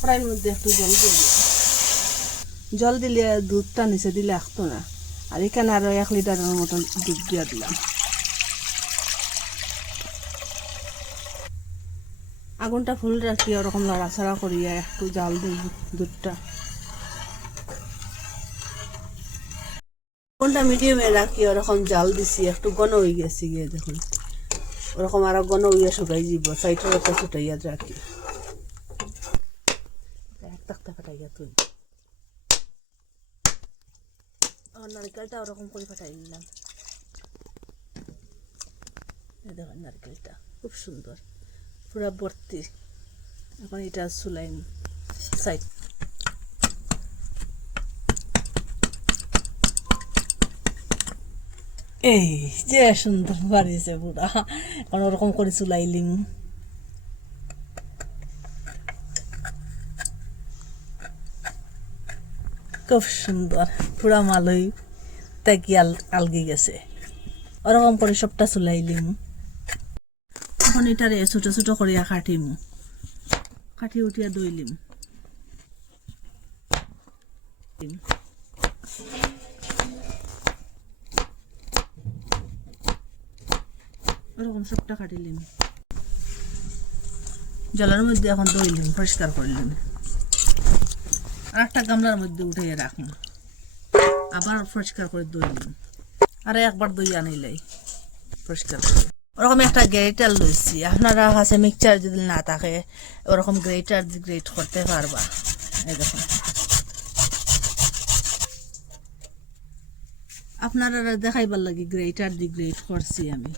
কড়াইয়ের মধ্যে একটু জল দিলে দুধটা নিচে দিলে আসতো না। আর এখানে আরো 1 লিটারের মতো দুধ দিয়ে দিলাম। আগুনটা ফুল রাখি ওরকম নাড়াচাড়া করিয়া একটু জাল দিই দুধটা। আগুনটা মিডিয়ামে রাখি ওরকম জাল দিছি, একটু ঘন হয়ে গেছে গিয়ে দেখুন। ওরকম আরো ঘন হইয়া শুকাই যাব, সাইডের একটা ছুটাইয়া রাখি। নারকেলটা ওরকম করে ফাটাই নিলাম। দেখুন নারকেলটা খুব সুন্দর, পুরা ভর্তি। এখন এটা চুলাইম সাইড। এই যে সুন্দর বাড়িছে পুরা, এখন ওরকম করে চুলাইলিম। খুব সুন্দর, পুরা মালই তাকি আলগি গেছে। ওরকম করে সবটা চুলাইলিম। এখন এটারে ছোট ছোট করিয়া কাটিম, কাটি উঠিয়া দইলিম। ওরকম সবটা কাটিলিম, জলের মধ্যে এখন দইলিম, পরিষ্কার করলিম। আর একটা গামলার মধ্যে উঠিয়ে রাখুন, আবার পরিষ্কার করে দইলিম। আর একবার দই আনিলাই পরিষ্কার করে। ওরকম একটা গ্রেটার লইছি, আপনারা কাছে মিক্সচার যদি না থাকে ওরকম গ্রেটার দিয়ে গ্রেট করতে পারবা। এই দেখুন, আপনারা দেখাইবার লাগি গ্রেটার দিয়ে গ্রেট করছি আমি।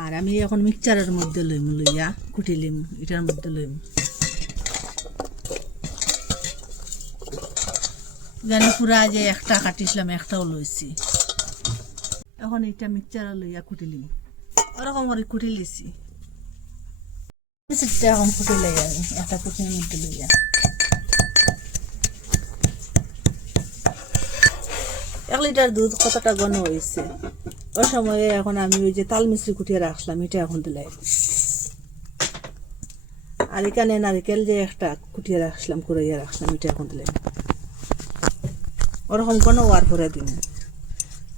আর আমি এখন মিক্সচারের মধ্যে লইয়া কুটিলিম, এটার মধ্যে লইম। জানি পুরা যে একটা কাটিছিলাম, একটাও লইছি। এখন এটা মিক্সচারে লইয়া কুটিলিম, ওরকম করে কুটি লিছি। এখন কুটি লাই আমি একটা কুটির মধ্যে লইয়া। এক লিটার দুধ কতটা ঘন হয়েছে ওই সময়ে। এখন আমি ওই যে তাল মিশ্রি কুটিয়ে রাখলাম, এটা এখন দিলাই। আর এখানে নারিকেল যে একটা কুটিয়ে রাখলাম, কুড়াইয়া রাখলাম, এটা এখন দিলাম। ওরকম ঘন হওয়ার পরে দিন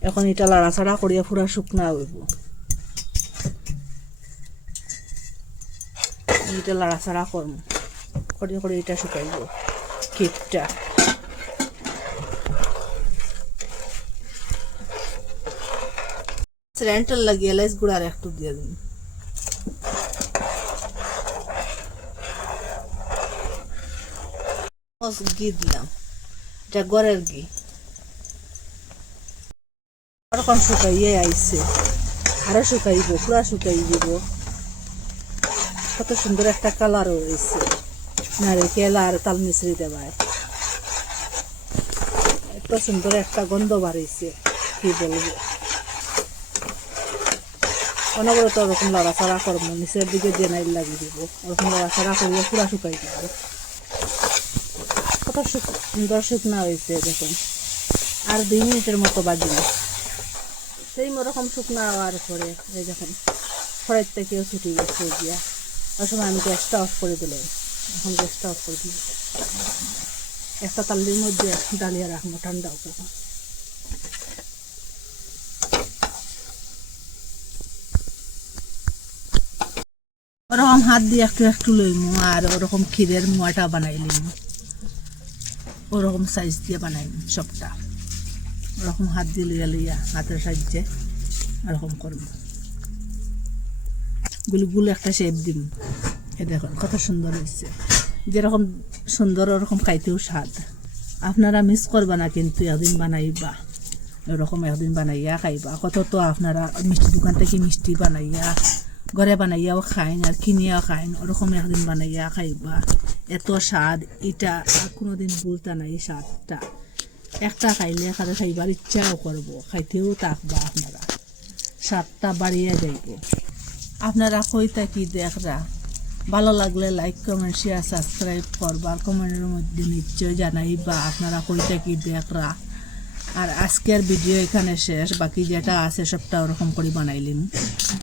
এখন এটা লাড়াচাড়া করিয়া পুরা শুকনা হইব। এটা লাড়াচাড়া করম করে করে এটা শুকাইব কেকটা। সেন্টার লাগিয়ে এলাইচ গুঁড়ার একটু দিয়ে দিন। ঘি দিলাম, এটা গড়ের ঘি। ওরকম শুকাইয়ে আইছে, আরো শুকাইব, পুরা শুকাই দিব। কত সুন্দর একটা কালার হয়েছে নারিকেল আর তাল মিশ্রি দেওয়ায়। এত সুন্দর একটা গন্ধ বাড়িছে, কি বলবো। অনবরত ওরকম লড়াচড়া করবো, নিচের দিকে জেনাইল লাগিয়ে দিব, ওরকম লড়াচড়া করিয়ে পুরা শুকাই দিব। কত সুন্দর শুকনা হয়েছে দেখুন। আর 2 মিনিটের মতো বাজিল, সেই ওরকম শুকনা হওয়ার পরে এই দেখুন ফড়াইর থেকেও ছুটি গেছে গিয়া। ওই সময় আমি গ্যাসটা অফ করে দিলাম। এখন গ্যাসটা অফ করে দিই, একটা তালির মধ্যে ডালিয়া রাখবো ঠান্ডা হোক। ওরকম হাত দিয়ে একটু একটু লইমু, আর ওরকম ক্ষীরের মোয়াটা বানাই লিম, ওরকম সাইজ দিয়ে বানাইম সবটা। ওরকম হাত দিয়ে লইয়া লইয়া হাতের সাহায্যে ওরকম করবো, গুলো গুলো একটা শেপ দিম। এ দেখুন কত সুন্দর হয়েছে, যেরকম সুন্দর ওরকম খাইতেও স্বাদ। আপনারা মিস করবা না কিন্তু, একদিন বানাইবা, এরকম একদিন বানাইয়া খাইবা। কত তো আপনারা মিষ্টি দোকান থেকে মিষ্টি বানাইয়া ঘরে বানাইয়াও খাইন আর কিনিয়াও খাইন, ওরকম একদিন বানাইয়া খাইবা। এত স্বাদ, এটা কোনোদিন ভুলতা নাই। স্বাদটা একটা খাইলে খাতে খাইবার ইচ্ছাও করবো, খাইতেও থাকবা আপনারা, স্বাদটা বাড়িয়ে যাইব। আপনারা কইতা কি দেখরা, ভালো লাগলে লাইক কমেন্ট শেয়ার সাবস্ক্রাইব করবা, কমেন্টের মধ্যে নিশ্চয় জানাইবা আপনারা কইতা কি দেখরা। আর আজকের ভিডিও এখানে শেষ, বাকি যেটা আছে সবটা ওরকম করে বানাইলিম।